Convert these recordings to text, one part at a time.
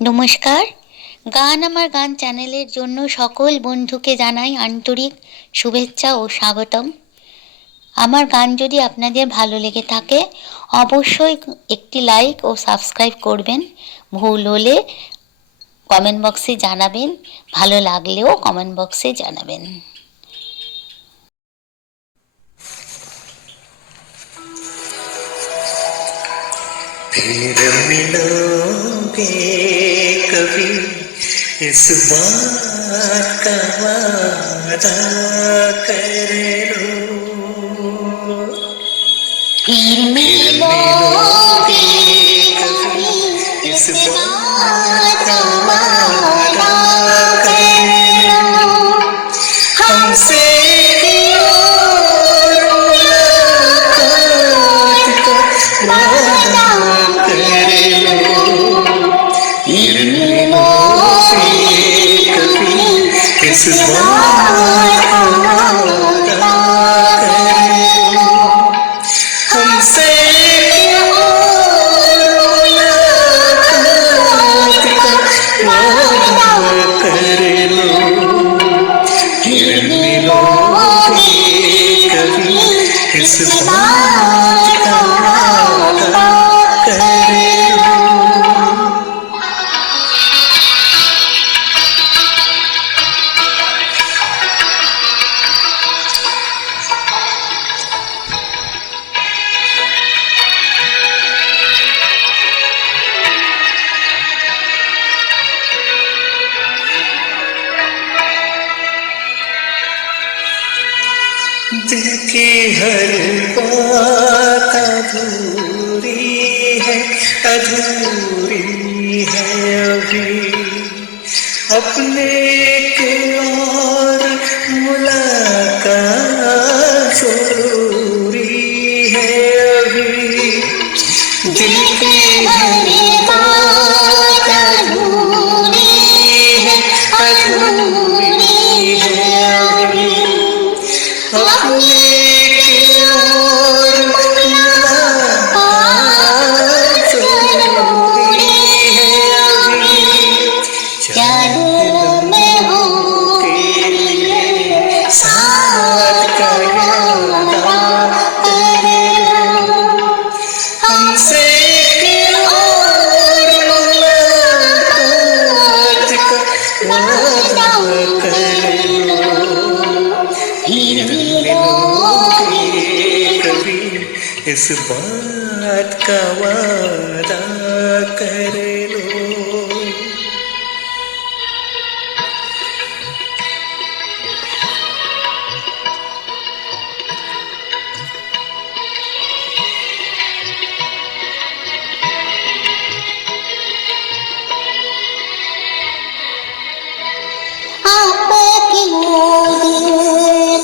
নমস্কার। গান আমার গান চ্যানেলের জন্য সকল বন্ধুকে জানাই আন্তরিক শুভেচ্ছা ও স্বাগতম। আমার গান যদি আপনাদের ভালো লেগে থাকে অবশ্যই একটি লাইক ও সাবস্ক্রাইব করবেন। ভুল হলে কমেন্ট বক্সে জানাবেন, ভালো লাগলেও কমেন্ট বক্সে জানাবেন। फिर मिलोगे कभी इस बात का वादा कर लो। फिर मिलोगे कभी इस बात का वादा कर लो। हमसे इस बात का वादा कर लो। हमसे मुलाकात का वादा कर लो। फिर मिलोगे कभी इस बात का वादा कर लो। दिल की हर बात अधूरी है अभी। अपने के और मुलाकात जरूरी है अभी। दिल की हर बात अधूरी है अभी। अपने की ओर मुलाकात जरूरी है अभी। चांद में हो तेरे लिए साथ का वादा कर लो। हमसे की ओर मुलाकात का वादा कर लो। फिर मिलोगे कभी इस बात का वादा कर लो। आपकी दिल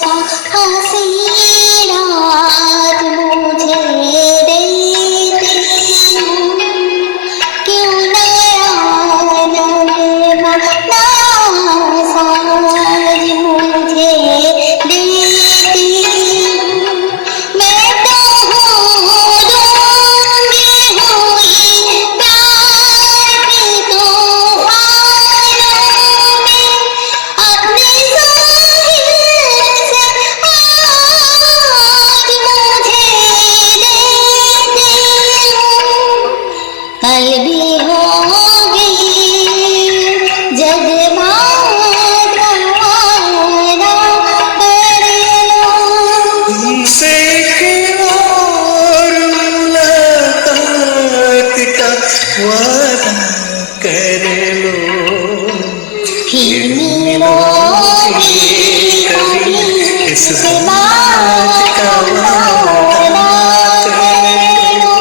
का हंसी रात मुझे देती हूँ। क्यों नया नगमा नासाज मुझे देती हूँ। मैं तो हूँ डूबी हुई प्यार की तूफानों में। अपने साहिल से आज मुझे देती हूँ। कल भी होगी जज्बात का वादा कर लो। हमसे की ओर मुलाकात का वादा कर लो। फिर मिलोगे कभी इस इस बात का वादा कर लो।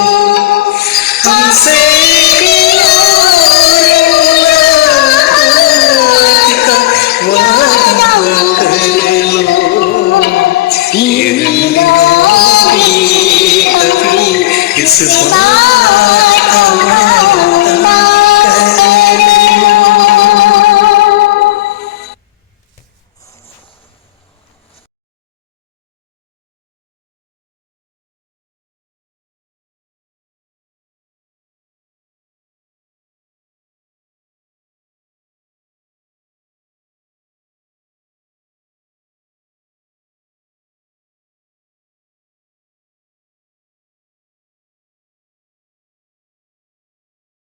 हमसे की